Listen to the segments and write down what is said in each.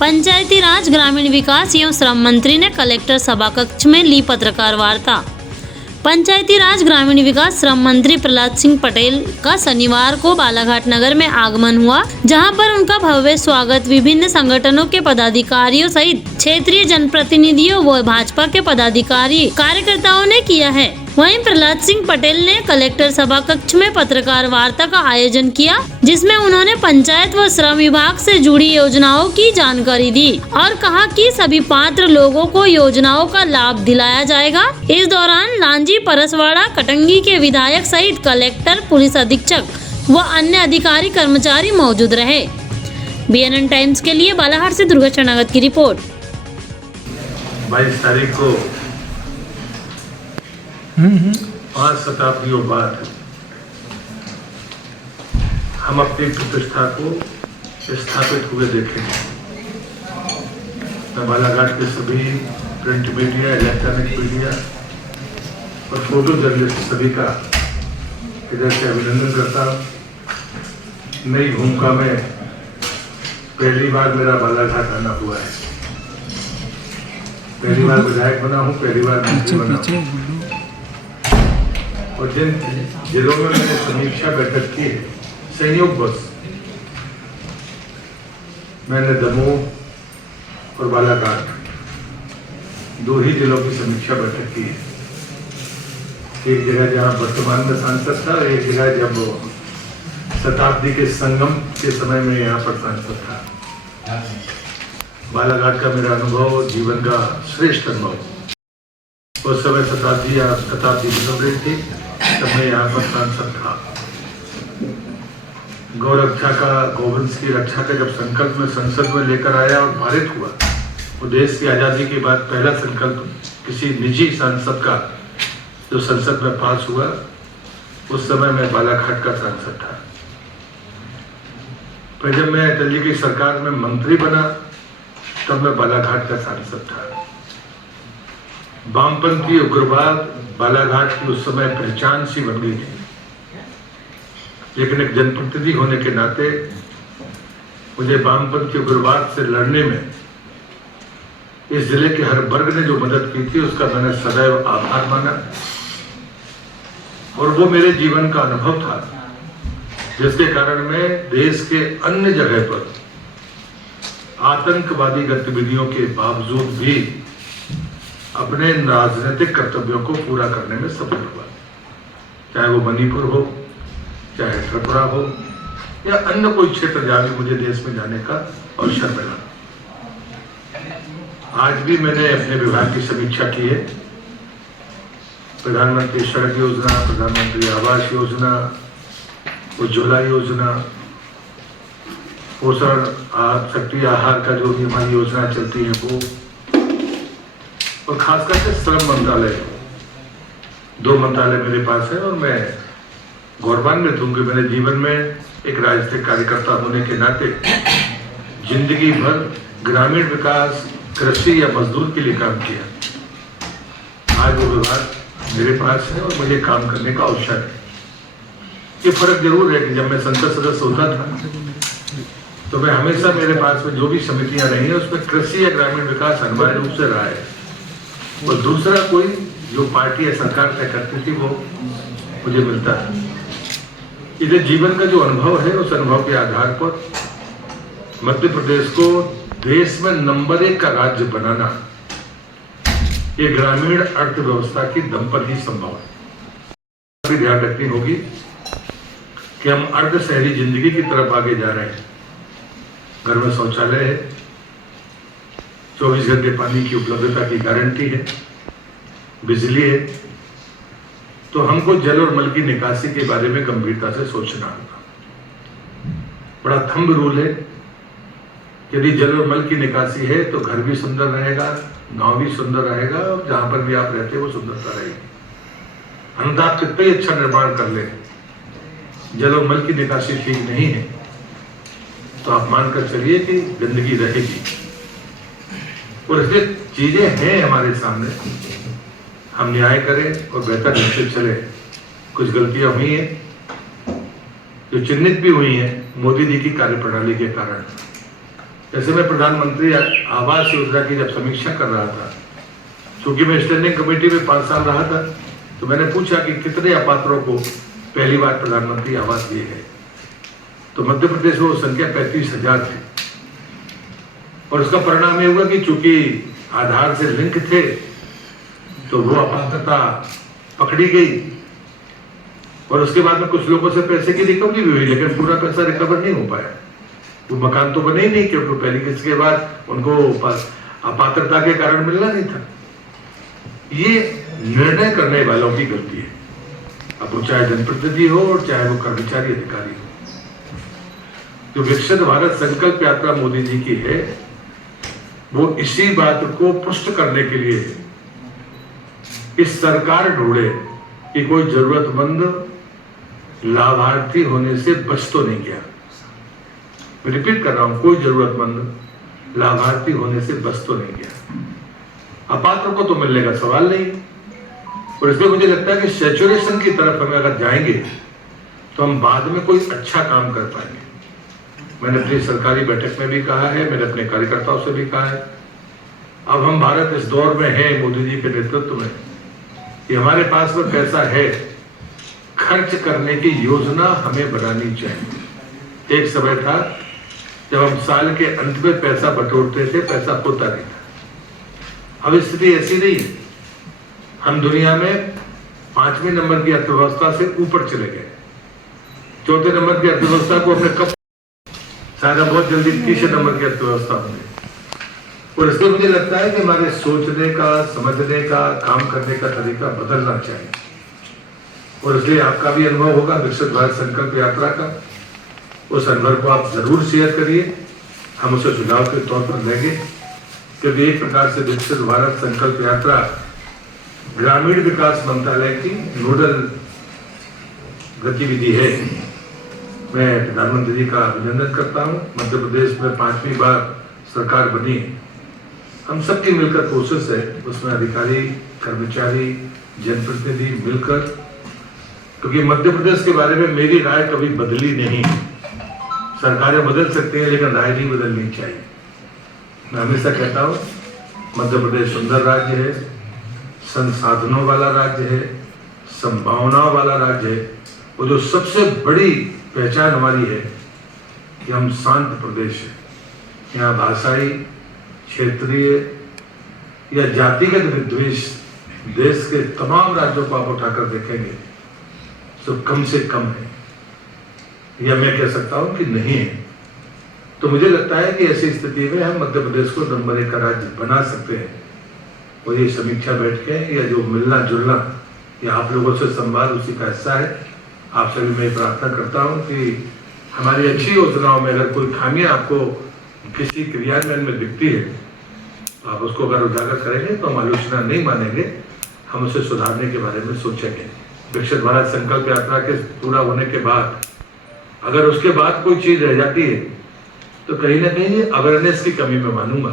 पंचायती राज ग्रामीण विकास एवं श्रम मंत्री ने कलेक्टर सभाकक्ष में ली पत्रकार वार्ता। पंचायती राज ग्रामीण विकास श्रम मंत्री प्रहलाद सिंह पटेल का शनिवार को बालाघाट नगर में आगमन हुआ, जहां पर उनका भव्य स्वागत विभिन्न संगठनों के पदाधिकारियों सहित क्षेत्रीय जनप्रतिनिधियों व भाजपा के पदाधिकारी कार्यकर्ताओं ने किया है। वहीं प्रहलाद सिंह पटेल ने कलेक्टर सभा कक्ष में पत्रकार वार्ता का आयोजन किया, जिसमें उन्होंने पंचायत व श्रम विभाग से जुड़ी योजनाओं की जानकारी दी और कहा कि सभी पात्र लोगों को योजनाओं का लाभ दिलाया जाएगा। इस दौरान लांजी परसवाड़ा कटंगी के विधायक सहित कलेक्टर, पुलिस अधीक्षक व अन्य अधिकारी कर्मचारी मौजूद रहे। BNN टाइम्स के लिए बालाघाट से दुर्गा चनागत की रिपोर्ट। 22 तारीख को 5 शताब्दियों बाद हम अपनी प्रतिष्ठा को स्थापित हुए देखेंगे। मैं बालाघाट के सभी प्रिंट मीडिया, इलेक्ट्रॉनिक मीडिया और फोटो जर्नलिस्ट सभी का इधर से अभिनंदन करता हूँ। नई भूमिका में पहली बार मेरा बालाघाट आना हुआ है। पहली बार विधायक बना हूँ, पहली बार मंत्री बना हूँ। और जिन जिलों में मैंने समीक्षा बैठक की है, संयोगवश मैंने दमोह और बालाघाट 2 ही जिलों की समीक्षा बैठक की है। एक जगह जहां वर्तमान में सांसद था, एक जगह जब शताब्दी के संगम के समय में यहाँ पर सांसद था। बालाघाट का मेरा अनुभव जीवन का श्रेष्ठ अनुभव। उस समय शताब्दी बदल रही थी, तब मैं यहाँ पर सांसद था। गौरक्षा का, गोवंश की रक्षा का जब संकल्प में संसद में लेकर आया और पारित हुआ, वो देश की आजादी के बाद पहला संकल्प किसी निजी सांसद का जो संसद में पास हुआ, उस समय मैं बालाघाट का सांसद था। फिर जब मैं अटल जी की सरकार में मंत्री बना, तब मैं बालाघाट का सांसद था। वामपंथी उग्रवाद बालाघाट की उस समय पहचान सी बन गई थी, लेकिन एक जनप्रतिनिधि होने के नाते मुझे वामपंथी उग्रवाद से लड़ने में इस जिले के हर वर्ग ने जो मदद की थी, उसका मैंने सदैव आभार माना। और वो मेरे जीवन का अनुभव था, जिसके कारण मैं देश के अन्य जगह पर आतंकवादी गतिविधियों के बावजूद भी अपने राजनीतिक कर्तव्यों को पूरा करने में सफल हुआ। चाहे वो मणिपुर हो, चाहे त्रिपुरा हो या अन्य कोई क्षेत्र जहां भी मुझे देश में जाने का अवसर मिला। आज भी मैंने अपने विभाग की समीक्षा की है। प्रधानमंत्री सड़क योजना, प्रधानमंत्री आवास योजना, उज्ज्वला योजना, पोषण शक्ति आहार का जो भी हमारी योजना चलती है वो, और खासकर से श्रम मंत्रालय, 2 मंत्रालय मेरे पास है। और मैं गौरवान्वित हूँ कि मैंने जीवन में एक राजनीतिक कार्यकर्ता होने के नाते जिंदगी भर ग्रामीण विकास, कृषि या मजदूर के लिए काम किया। आज वो विभाग मेरे पास है और मुझे काम करने का अवसर है। ये फर्क जरूर है कि जब मैं संसद सदस्य होता था तो मैं हमेशा, मेरे पास में जो भी समितियां रही हैं उसमें कृषि या ग्रामीण विकास अनिवार्य रूप से रहा है, और दूसरा कोई जो पार्टी या सरकार तय करती थी वो मुझे मिलता है। इधर जीवन का जो अनुभव है, उस अनुभव के आधार पर मध्य प्रदेश को देश में नंबर 1 का राज्य बनाना, ये ग्रामीण अर्थव्यवस्था की दम पर ही संभव है। भी ध्यान रखनी होगी कि हम अर्ध शहरी जिंदगी की तरफ आगे जा रहे हैं। घर में शौचालय है, 24 घंटे पानी की उपलब्धता की गारंटी है, बिजली है, तो हमको जल और मल की निकासी के बारे में गंभीरता से सोचना होगा। बड़ा थंब रूल है, यदि जल और मल की निकासी है तो घर भी सुंदर रहेगा, गांव भी सुंदर रहेगा, और जहां पर भी आप रहते हैं वो सुंदरता रहेगी। अन्यथा आप कितना ही अच्छा निर्माण कर ले, जल और मल की निकासी ठीक नहीं है तो आप मानकर चलिए कि गंदगी रहेगी। और इसलिए चीजें हैं हमारे सामने, हम न्याय करें और बेहतर ढंग से चले। कुछ गलतियां हुई हैं जो चिन्हित भी हुई हैं मोदी जी की कार्यप्रणाली के कारण। जैसे मैं प्रधानमंत्री आवास योजना की जब समीक्षा कर रहा था, चूंकि मैं स्टैंडिंग कमेटी में 5 साल रहा था, तो मैंने पूछा कि कितने अपात्रों को पहली बार प्रधानमंत्री आवास दिए गए। तो मध्य प्रदेश में वो संख्या 35,000 थी। और उसका परिणाम ये हुआ कि चूंकि आधार से लिंक थे, तो वो अपात्रता पकड़ी गई और उसके बाद में कुछ लोगों से पैसे की रिकवरी भी हुई, लेकिन पूरा पैसा रिकवर नहीं हो पाया। वो मकान तो बने ही नहीं, क्योंकि पहली किस्त के बाद उनको अपात्रता के कारण मिलना नहीं था। ये निर्णय करने वालों की गलती है, अब वो चाहे जनप्रतिनिधि हो और चाहे वो कर्मचारी अधिकारी हो। जो विकसित भारत संकल्प यात्रा मोदी जी की है, वो इसी बात को पुष्ट करने के लिए है। इस सरकार ढूंढे कि कोई जरूरतमंद लाभार्थी होने से बच तो नहीं गया। मैं रिपीट कर रहा हूं, कोई जरूरतमंद लाभार्थी होने से बच तो नहीं गया। अपात्र को तो मिलने का सवाल नहीं। और इसलिए मुझे लगता है कि सैचुरेशन की तरफ हम अगर जाएंगे तो हम बाद में कोई अच्छा काम कर पाएंगे। मैंने अपनी सरकारी बैठक में भी कहा है, मैंने अपने कार्यकर्ताओं से भी कहा है, अब हम भारत इस दौर में हैं मोदी जी के नेतृत्व में कि हमारे पास में पैसा है, खर्च करने की योजना हमें बनानी चाहिए। एक समय था जब हम साल के अंत में पैसा बटोरते थे, पैसा होता नहीं था। अब स्थिति ऐसी नहीं है। हम दुनिया में 5वें नंबर की अर्थव्यवस्था से ऊपर चले गए। 4थे नंबर की अर्थव्यवस्था को हमने कब, शायद हम बहुत जल्दी 3रे नंबर की अर्थव्यवस्था होंगे। और इसलिए मुझे लगता है कि हमारे सोचने का, समझने का, काम करने का तरीका बदलना चाहिए। और इसलिए आपका भी अनुभव होगा विकसित भारत संकल्प यात्रा का, उस अनुभव को आप जरूर शेयर करिए, हम उसे सुझाव के तौर पर लेंगे। क्योंकि एक प्रकार से विकसित भारत संकल्प यात्रा ग्रामीण विकास मंत्रालय की नोडल गतिविधि है। मैं प्रधानमंत्री जी का अभिनंदन करता हूं। मध्य प्रदेश में 5वीं बार सरकार बनी है। हम सबकी मिलकर कोशिश है, उसमें अधिकारी, कर्मचारी, जनप्रतिनिधि मिलकर, क्योंकि मध्य प्रदेश के बारे में मेरी राय कभी बदली नहीं। सरकारें बदल सकती हैं, लेकिन राय नहीं बदलनी चाहिए। मैं हमेशा कहता हूँ मध्य प्रदेश सुंदर राज्य है, संसाधनों वाला राज्य है, संभावनाओं वाला राज्य है। और जो सबसे बड़ी पहचान हमारी है कि हम शांत प्रदेश है। यहाँ भाषाई, क्षेत्रीय या जातिगत विद्वेष देश के तमाम राज्यों को आप उठाकर देखेंगे तो कम से कम है, या मैं कह सकता हूं कि नहीं है। तो मुझे लगता है कि ऐसी स्थिति में हम मध्य प्रदेश को नंबर 1 का राज्य बना सकते हैं। और ये समीक्षा बैठकें या जो मिलना जुलना या आप लोगों से संवाद उसी का हिस्सा है। आपसे भी मैं प्रार्थना करता हूं कि हमारी अच्छी योजनाओं में अगर कोई खामियां आपको किसी क्रियान्वयन में दिखती है, तो आप उसको अगर उजागर करेंगे तो हम आलोचना नहीं मानेंगे, हम उसे सुधारने के बारे में सोचेंगे। विकसित भारत संकल्प यात्रा के पूरा होने के बाद अगर उसके बाद कोई चीज रह जाती है तो कहीं ना कहीं अवेयरनेस की कमी मैं मानूंगा।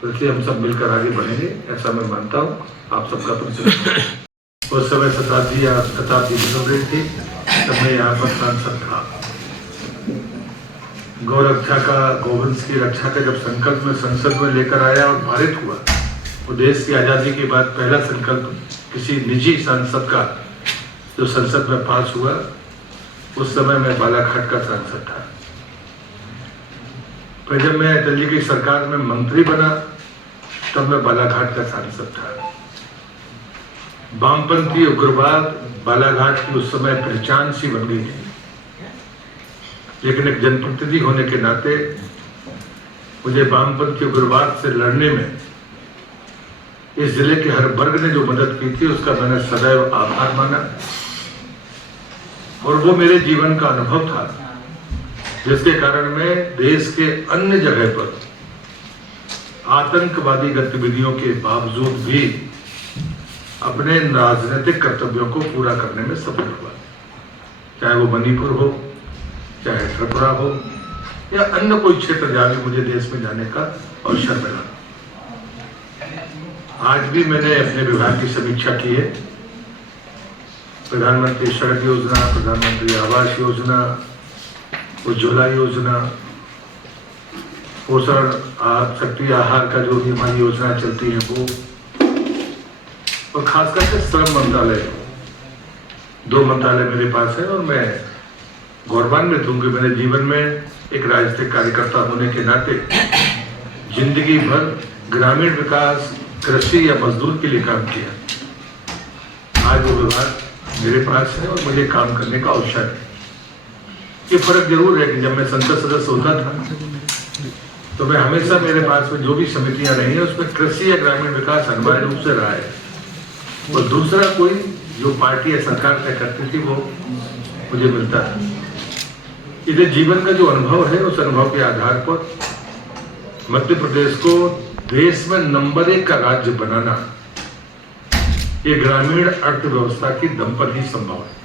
तो इसलिए हम सब मिलकर आगे बढ़ेंगे, ऐसा मैं मानता हूँ। आप सबका परिचय। उस समय शताब्दी गुजर रही थी, तब मैं यहाँ पर सांसद था। गौ रक्षा का, गोवंश की रक्षा का जब संकल्प में संसद में लेकर आया और पारित हुआ, वो देश की आजादी के बाद पहला संकल्प किसी निजी सांसद का जो संसद में पास हुआ। उस समय मैं बालाघाट का सांसद था। फिर जब मैं अटल जी की सरकार में मंत्री बना, तब मैं बालाघाट का सांसद था। वामपंथी उग्रवाद बालाघाट की उस समय पहचान सी बन गई थी, लेकिन एक जनप्रतिनिधि होने के नाते मुझे वामपंथी उग्रवाद से लड़ने में इस जिले के हर वर्ग ने जो मदद की थी, उसका मैंने सदैव आभार माना। और वो मेरे जीवन का अनुभव था, जिसके कारण मैं देश के अन्य जगह पर आतंकवादी गतिविधियों के बावजूद भी अपने राजनीतिक कर्तव्यों को पूरा करने में सफल हुआ। चाहे वो मणिपुर हो, चाहे त्रिपुरा हो, या अन्य कोई क्षेत्र जहां भी मुझे देश में जाने का अवसर मिला। आज भी मैंने अपने विभाग की समीक्षा की है। प्रधानमंत्री सड़क योजना, प्रधानमंत्री आवास योजना, उज्ज्वला योजना, पोषण शक्ति आहार का जो भी हमारी योजना चलती है वो, और खासकर से श्रम मंत्रालय, 2 मंत्रालय मेरे पास है। और मैं गौरवान्वित हूँ कि मैंने जीवन में एक राजनीतिक कार्यकर्ता होने के नाते जिंदगी भर ग्रामीण विकास, कृषि या मजदूर के लिए काम किया। आज वो विभाग मेरे पास है और मुझे काम करने का अवसर है। ये फर्क जरूर है कि जब मैं संसद सदस्य होता था तो मैं हमेशा, मेरे पास में जो भी समितियां रही हैं उसमें कृषि या ग्रामीण विकास अनिवार्य रूप से रहा है, और दूसरा कोई जो पार्टी या सरकार तय करती थी वो मुझे मिलता था। इधर जीवन का जो अनुभव है, उस अनुभव के आधार पर मध्य प्रदेश को देश में नंबर 1 का राज्य बनाना, ये ग्रामीण अर्थव्यवस्था की दम पर ही संभव है।